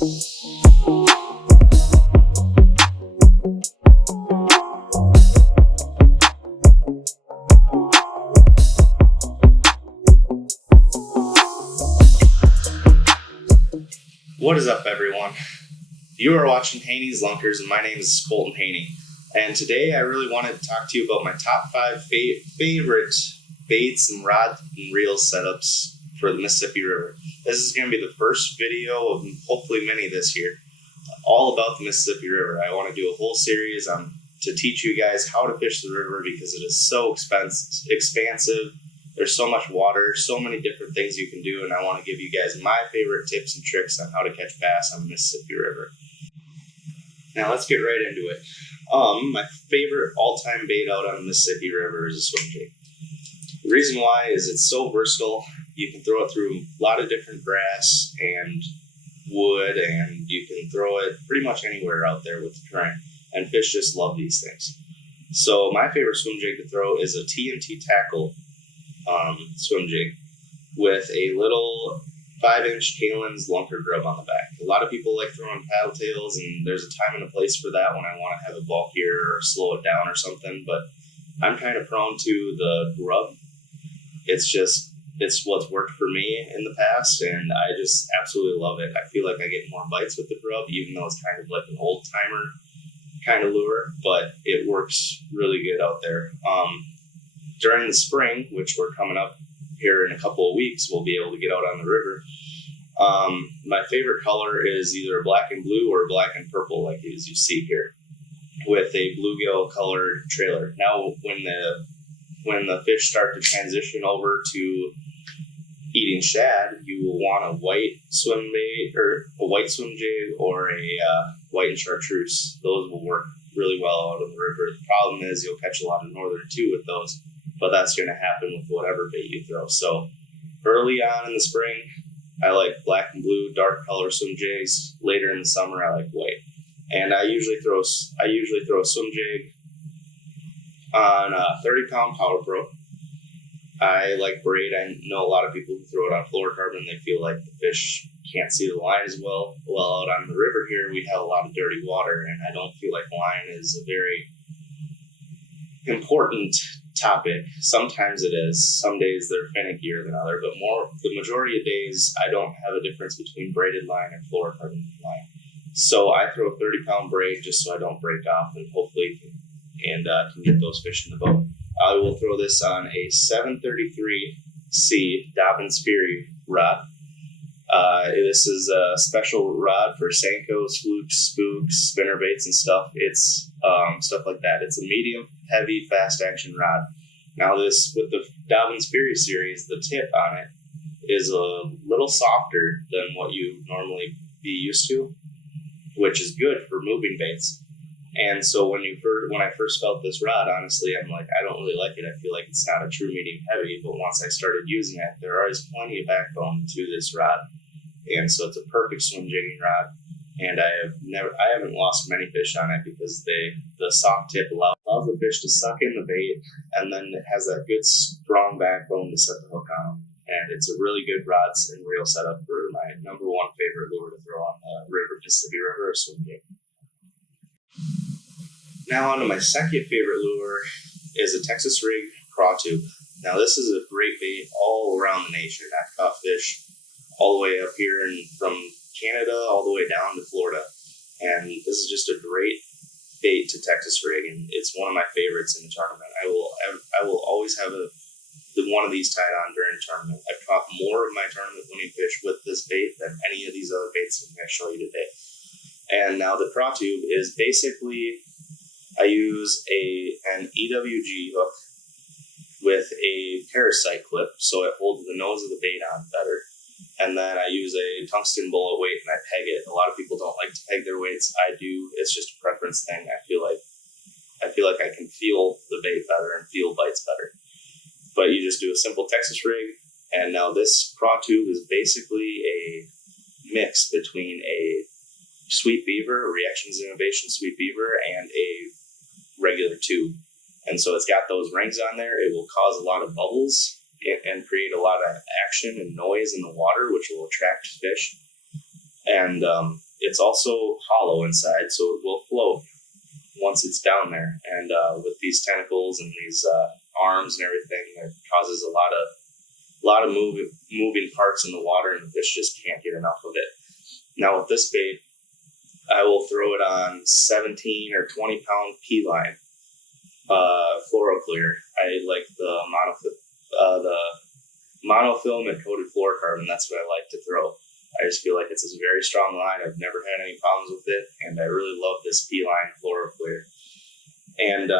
What is up, everyone? You are watching Haney's Lunkers, and my name is Colton Haney. And today I really wanted to talk to you about my top 5 favorite baits and rod and reel setups for the Mississippi River. This is going to be the first video of hopefully many this year, all about the Mississippi River. I want to do a whole series to teach you guys how to fish the river because it is so expansive. There's so much water, so many different things you can do, and I want to give you guys my favorite tips and tricks on how to catch bass on the Mississippi River. Now let's get right into it. My favorite all-time bait out on the Mississippi River is a swim jig. The reason why is it's so versatile. You can throw it through a lot of different grass and wood, and you can throw it pretty much anywhere out there with the current, and fish just love these things. So my favorite swim jig to throw is a T Tackle swim jig with a little 5-inch Kalen's lunker grub on the back. A lot of people like throwing paddle tails, and there's a time and a place for that when I want to have it bulkier or slow it down or something, but I'm kind of prone to the grub. It's what's worked for me in the past, and I just absolutely love it. I feel like I get more bites with the grub, even though it's kind of like an old-timer kind of lure, but it works really good out there. During the spring, which we're coming up here in a couple of weeks, we'll be able to get out on the river. My favorite color is either black and blue or black and purple, like as you see here, with a bluegill colored trailer. Now, when the fish start to transition over to eating shad, you will want a white swim bait or a white swim jig or a white and chartreuse. Those will work really well out on the river. The problem is you'll catch a lot of northern too with those, but that's going to happen with whatever bait you throw. So early on in the spring, I like black and blue, dark color swim jigs. Later in the summer, I like white. And I usually throw a swim jig on a 30-pound Power Pro. I like braid. I know a lot of people who throw it on fluorocarbon. They feel like the fish can't see the line as well. Well, out on the river here, we have a lot of dirty water, and I don't feel like line is a very important topic. Sometimes it is. Some days they're finickier than other, but the majority of days I don't have a difference between braided line and fluorocarbon line. So I throw a 30-pound braid just so I don't break off, and hopefully can get those fish in the boat. I will throw this on a 733C Dobyns rod. This is a special rod for Senkos, flukes, spooks, spinnerbaits, and stuff. It's stuff like that. It's a medium, heavy, fast action rod. Now this, with the Dobyns Fury series, the tip on it is a little softer than what you normally be used to, which is good for moving baits. And so when I first felt this rod, honestly, I'm like, I don't really like it. I feel like it's not a true medium heavy, but once I started using it, there is plenty of backbone to this rod. And so it's a perfect swim jigging rod. And I haven't lost many fish on it because the soft tip allows the fish to suck in the bait, and then it has that good strong backbone to set the hook on them. And it's a really good rods and reel setup for my number one favorite lure to throw on the Mississippi River, swim jig. Now on to my second favorite lure is a Texas rig craw tube. Now this is a great bait all around the nation. I've caught fish all the way up here and from Canada all the way down to Florida, and this is just a great bait to Texas rig, and it's one of my favorites in the tournament. I will always have one of these tied on during a tournament. I've caught more of my tournament winning fish with this bait than any of these other baits I'm going to show you today. And now the craw tube is basically, I use an EWG hook with a parasite clip so it holds the nose of the bait on better. And then I use a tungsten bullet weight and I peg it. A lot of people don't like to peg their weights. I do. It's just a preference thing. I feel like I can feel the bait better and feel bites better. But you just do a simple Texas rig, and now this craw tube is basically a mix between a Sweet Beaver, a Reactions Innovation Sweet Beaver, and a regular tube. And so it's got those rings on there. It will cause a lot of bubbles and create a lot of action and noise in the water, which will attract fish. And it's also hollow inside, so it will float once it's down there. And with these tentacles and these arms and everything, it causes a lot of moving parts in the water, and the fish just can't get enough of it. Now with this bait, I will throw it on 17 or 20 pound pea line, fluoroclear. I like the monofilament coated fluorocarbon. That's what I like to throw. I just feel like it's a very strong line. I've never had any problems with it, and I really love this pea line fluoroclear. And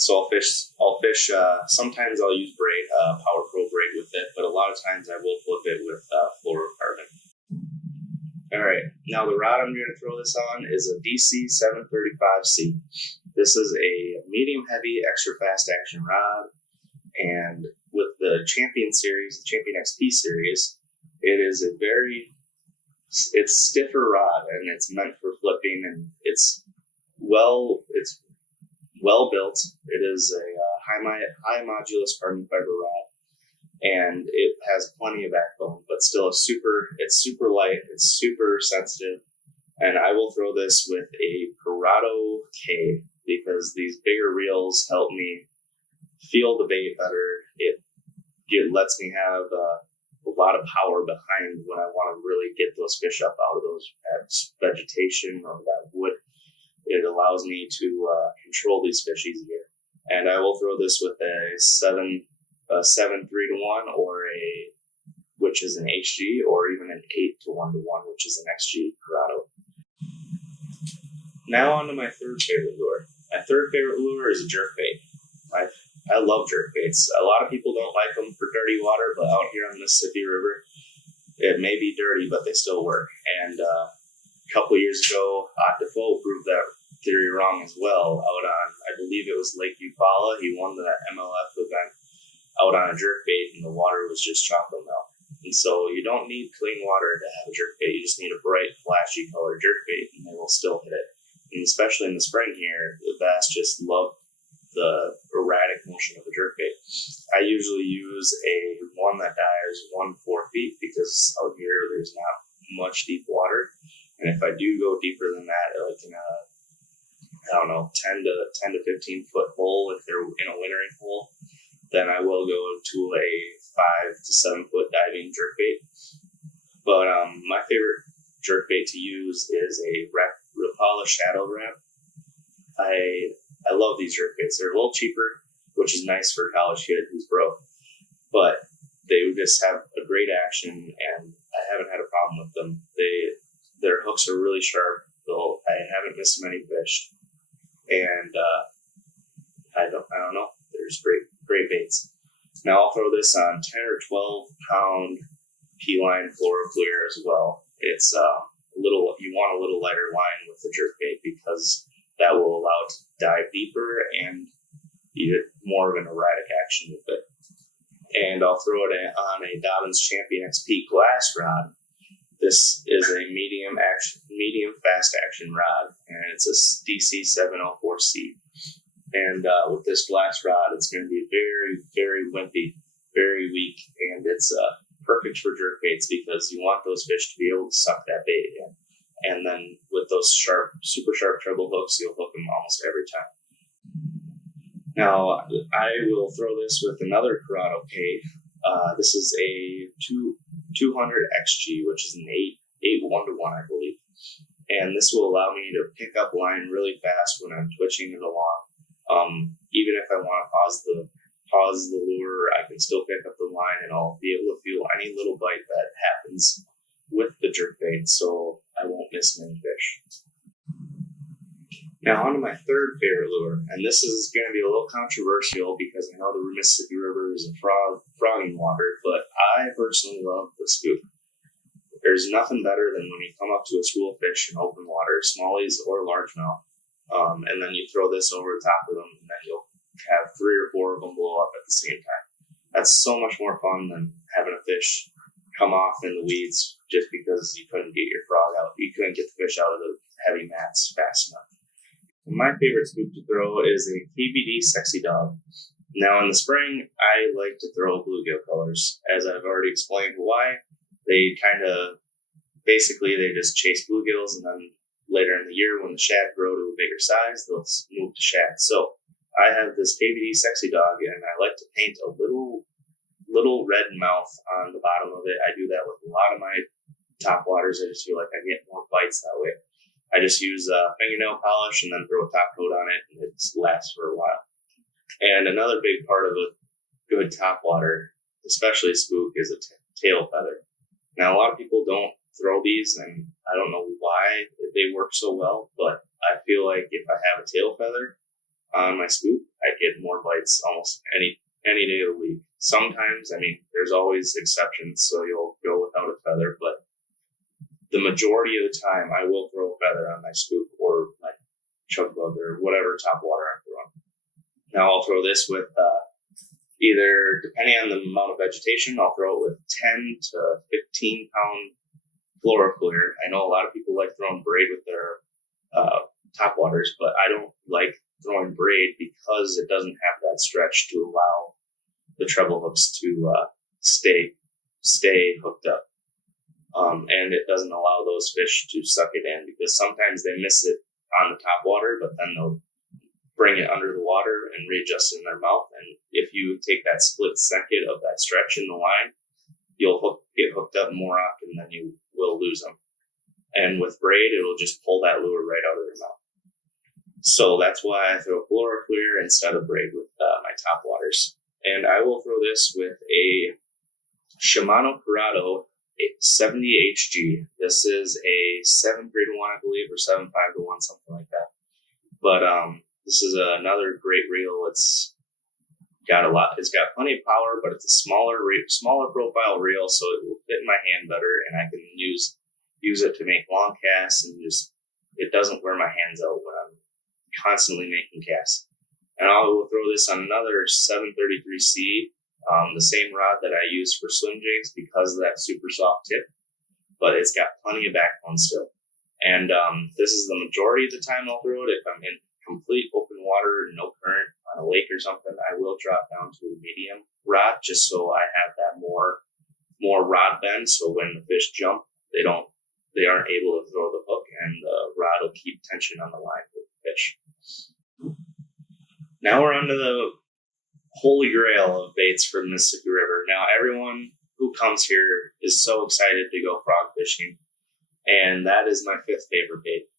so I'll fish. Sometimes I'll use braid, Power Pro braid with it, but a lot of times I will flip it with fluorocarbon. All right, now the rod I'm going to throw this on is a DC 735C. This is a medium heavy extra fast action rod, and with the Champion series, the Champion XP series, it's stiffer rod, and it's meant for flipping, and it's well built. It is a high modulus carbon fiber rod, and it has plenty of backbone, but still it's super light, it's super sensitive. And I will throw this with a Corrado K, because these bigger reels help me feel the bait better. It lets me have a lot of power behind when I want to really get those fish up out of that vegetation or that wood. It allows me to control these fish easier. And I will throw this with a 7 3-to-1, which is an HG, or even an 8-to-1-to-1, which is an XG Corrado. Now on to my third favorite lure. My third favorite lure is a jerkbait. I love jerkbaits. A lot of people don't like them for dirty water, but out here on the Mississippi River, it may be dirty, but they still work. And a couple years ago, Defoe proved that theory wrong as well. Out on, I believe it was Lake Rapala, he won that MLF event out on a jerkbait, and the water was just chocolate milk. And so you don't need clean water to have a jerkbait. You just need a bright, flashy colored jerkbait, and they will still hit it. And especially in the spring here, the bass just love the erratic motion of a jerkbait. I usually use one that dives 1-4 feet, because out here there's not much deep water. And if I do go deeper than that, like in a 10 to 15 foot hole, if they're in a wintering hole, then I will go to a 5 to 7 foot diving jerkbait. But my favorite jerkbait to use is a Rapala Shadow Rap. I love these jerkbaits. They're a little cheaper, which is nice for a college kid who's broke, but they just have a great action, and I haven't had a problem with them. Their hooks are really sharp. I haven't missed many fish, and I don't know. There's great baits. Now I'll throw this on 10 or 12 pound pea line fluoroclear as well. It's you want a little lighter line with the jerkbait, because that will allow it to dive deeper and you get more of an erratic action with it. And I'll throw it on a Dobyns Champion XP glass rod. This is a medium fast action rod, and it's a DC 704C. And with this glass rod, it's going to be very, very wimpy, very weak, and it's perfect for jerkbaits, because you want those fish to be able to suck that bait in. And then with those super sharp treble hooks, you'll hook them almost every time. Now, I will throw this with another Corrado K. This is a 200 XG, which is an 8-1-to-1, I believe. And this will allow me to pick up line really fast when I'm twitching it along. Even if I want to pause the lure, I can still pick up the line, and I'll be able to feel any little bite that happens with the jerkbait, so I won't miss many fish. Now on to my third favorite lure, and this is going to be a little controversial, because I know the Mississippi River is a frogging water, but I personally love the spook. There's nothing better than when you come up to a school of fish in open water, smallies or largemouth, and then you throw this over the top of them, and then you'll have 3 or 4 of them blow up at the same time. That's so much more fun than having a fish come off in the weeds just because you couldn't get your frog out. You couldn't get the fish out of the heavy mats fast enough. My favorite spook to throw is a KVD Sexy Dawg. Now in the spring, I like to throw bluegill colors. As I've already explained why, they basically they just chase bluegills, and then later in the year when the shad grow to a bigger size, they'll move to shad. So I have this KVD Sexy Dawg, and I like to paint a little red mouth on the bottom of it. I do that with a lot of my top waters. I just feel like I get more bites that way. I just use fingernail polish and then throw a top coat on it, and it lasts for a while. And another big part of a good top water, especially spook, is a tail feather. Now, a lot of people don't throw these, and I don't know why they work so well, but I feel like if I have a tail feather on my spook, I get more bites almost any day of the week. Sometimes, I mean, there's always exceptions, so you'll go without a feather, but the majority of the time, I will throw a feather on my spook or my chug bug or whatever top water I'm throwing. Now, I'll throw this with either, depending on the amount of vegetation, I'll throw it with 10 to 15 pound fluoroclear. I know a lot of people like throwing braid with their top waters, but I don't like throwing braid because it doesn't have that stretch to allow the treble hooks to stay hooked up. And it doesn't allow those fish to suck it in, because sometimes they miss it on the top water, but then they'll bring it under the water and readjust in their mouth. And if you take that split second of that stretch in the line, you'll get hooked up more often than you will lose them. And with braid, it'll just pull that lure right out of their mouth. So that's why I throw fluoroclear instead of braid with my top waters. And I will throw this with a Shimano Corrado 70HG. This is a 7-3-1, I believe, or 7-5-1, something like that. But this is another great reel. It's got plenty of power, but it's a smaller profile reel, so it will fit in my hand better, and I can use it to make long casts, and just it doesn't wear my hands out when I'm constantly making casts. And I will throw this on another 733C, the same rod that I use for swim jigs because of that super soft tip, but it's got plenty of backbone still. And this is the majority of the time I'll throw it. If I'm in complete open water, no current on a lake or something, I will drop down to a medium rod just so I have that more rod bend. So when the fish jump, they aren't able to throw the hook, and the rod will keep tension on the line with the fish. Now we're on to the holy grail of baits for the Mississippi River. Now everyone who comes here is so excited to go frog fishing, and that is my fifth favorite bait.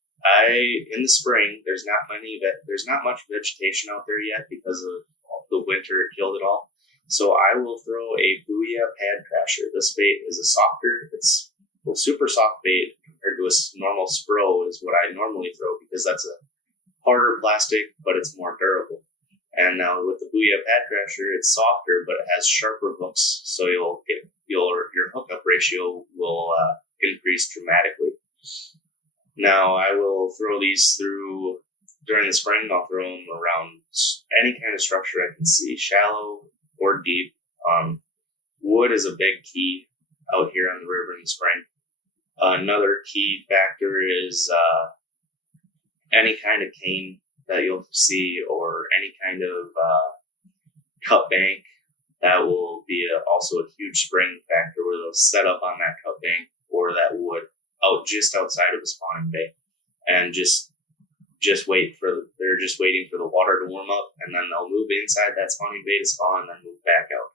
In the spring, there's not much vegetation out there yet because of the winter killed it all. So I will throw a Booyah Pad Crasher. This bait is it's a super soft bait compared to a normal Spro is what I normally throw, because that's a harder plastic, but it's more durable. And now with the Booyah Pad Crasher, it's softer, but it has sharper hooks, so your hookup ratio will increase dramatically. Now I will throw these through during the spring. I'll throw them around any kind of structure I can see, shallow or deep. Wood is a big key out here on the river in the spring. Another key factor is any kind of cane that you'll see, or any kind of cut bank. That will be also a huge spring factor, where they'll set up on that cut bank or that wood just outside of the spawning bay, and they're just waiting for the water to warm up, and then they'll move inside that spawning bay to spawn and then move back out.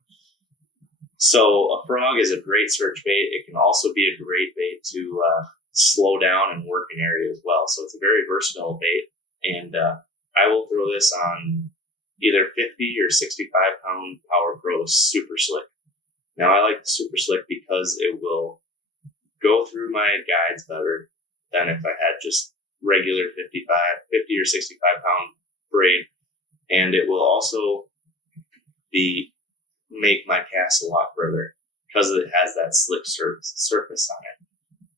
So a frog is a great search bait. It can also be a great bait to slow down and work an area as well. So it's a very versatile bait, and I will throw this on either 50 or 65 pound Power Pro Super Slick. Now I like the Super Slick because it will go through my guides better than if I had just regular 50 or 65 pound braid, and it will also make my cast a lot further because it has that slick surface on it.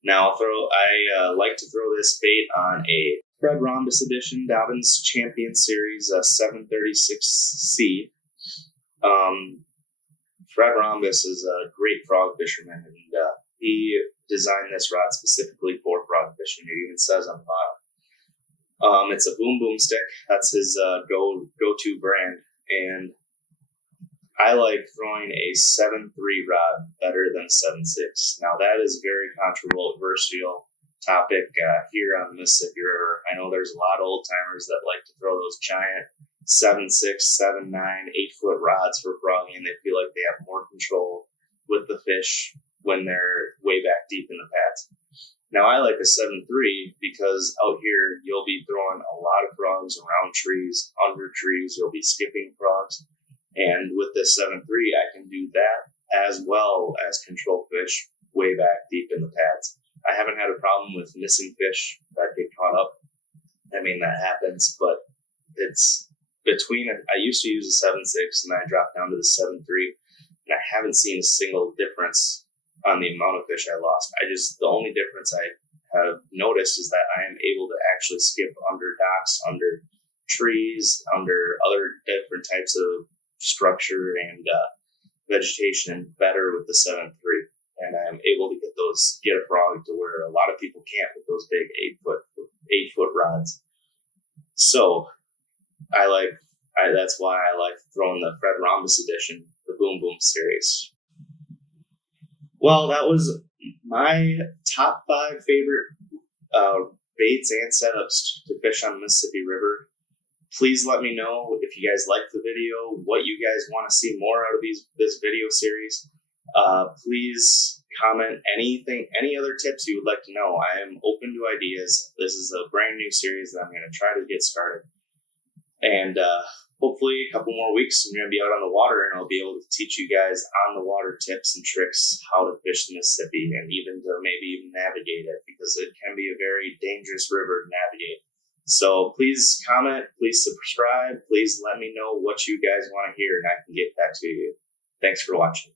Now I like to throw this bait on a Fred Rhombus edition Dobyns Champion Series 736C. Fred Rhombus is a great frog fisherman, and he designed this rod specifically for frog fishing. It even says on the bottom. It's a boom stick. That's his go-to brand, and I like throwing a 7.3 rod better than 7.6. Now that is a very controversial topic here on the Mississippi River. I know there's a lot of old timers that like to throw those giant 7.6, 7.9, 8-foot rods for frogging. They feel like they have more control with the fish when they're way back deep in the pads. Now I like a 7.3 because out here you'll be throwing a lot of frogs around trees, under trees. You'll be skipping frogs. And with this 7.3, I can do that as well as control fish way back deep in the pads. I haven't had a problem with missing fish that get caught up. I mean, that happens, but it's between it. I used to use a 7.6 and then I dropped down to the 7.3, and I haven't seen a single difference on the amount of fish I lost. The only difference I have noticed is that I am able to actually skip under docks, under trees, under other different types of structure and vegetation better with the 7.3, and I'm able to get a frog to where a lot of people can't with those big 8-foot rods. So that's why I like throwing the Fred Rhombus edition, the Boom Boom series. Well, that was my top 5 favorite baits and setups to fish on the Mississippi River. Please let me know if you guys liked the video, what you guys want to see more out of this video series. Please comment any other tips you would like to know. I am open to ideas. This is a brand new series that I'm going to try to get started. And hopefully a couple more weeks I'm going to be out on the water and I'll be able to teach you guys on the water tips and tricks how to fish the Mississippi and maybe even navigate it, because it can be a very dangerous river to navigate. So please comment, please subscribe, please let me know what you guys want to hear and I can get back to you. Thanks for watching.